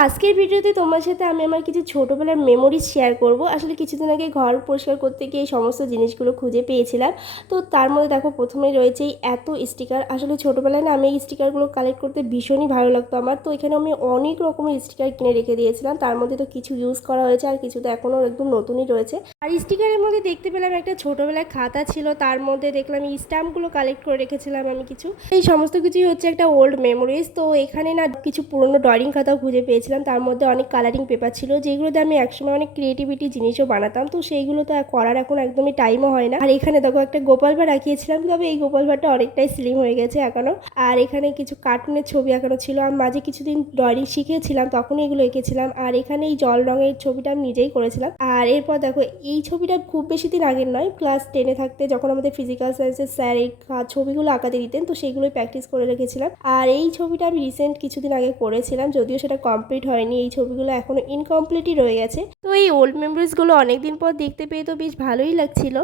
আজকের ভিডিওতে তোমার সাথে আমি আমার কিছু ছোটোবেলার মেমোরিজ শেয়ার করব। আসলে কিছুদিন আগে ঘর পরিষ্কার করতে গিয়ে এই সমস্ত জিনিসগুলো খুঁজে পেয়েছিলাম। তো তার মধ্যে দেখো প্রথমেই রয়েছে এই এত স্টিকার। আসলে ছোটোবেলায় না আমি এই স্টিকারগুলো কালেক্ট করতে ভীষণই ভালো লাগতো আমার। তো এখানে আমি অনেক রকমের স্টিকার কিনে রেখে দিয়েছিলাম। তার মধ্যে তো কিছু ইউজ করা হয়েছে আর কিছু তো এখনও একদম নতুনই রয়েছে। আর স্টিকারের মধ্যে দেখতে পেলাম একটা ছোটোবেলায় খাতা ছিল, তার মধ্যে দেখলাম এই স্ট্যাম্পগুলো কালেক্ট করে রেখেছিলাম আমি কিছু। এই সমস্ত কিছুই হচ্ছে একটা ওল্ড মেমোরিজ। তো এখানে না কিছু পুরনো ড্রয়িং খাতাও খুঁজে পেয়েছিলাম, তার মধ্যে অনেক কালারিং পেপার ছিল যেগুলোতে আমি একসময় অনেক ক্রিয়েটিভিটি জিনিসও বানাতাম। তো সেইগুলো তো করার এখন একদমই টাইমও হয় না। আর এখানে দেখো একটা গোপাল ভাঁড় আঁকিয়েছিলাম, তবে এই গোপাল ভাঁড়টা অনেকটাই স্লিম হয়ে গেছে এখনো। আর এখানে কিছু কার্টুনের ছবি আঁকানো ছিল। আমি মাঝে কিছুদিন ড্রয়িং শিখেছিলাম, তখনই এগুলো এঁকেছিলাম। আর এখানে এই জল রঙের ছবিটা আমি নিজেই করেছিলাম। আর এরপর দেখো এই ছবিটা খুব বেশি দিন আগের নয়, ক্লাস 10-এ থাকতে যখন আমাদের ফিজিক্যাল সায়েন্সের স্যার এই ছবিগুলো আঁকাতে দিতেন, তো সেইগুলোই প্র্যাকটিস করে রেখেছিলাম। আর এই ছবিটা আমি রিসেন্ট কিছুদিন আগে করেছিলাম, যদিও সেটা কমপ্লিট হয়নি। এই ছবিগুলো এখনো ইনকমপ্লিটই রয়ে গেছে। তো এই ওল্ড মেমোরিজগুলো অনেকদিন পর দেখতে পেয়ে তো বেশ ভালোই লাগছিল।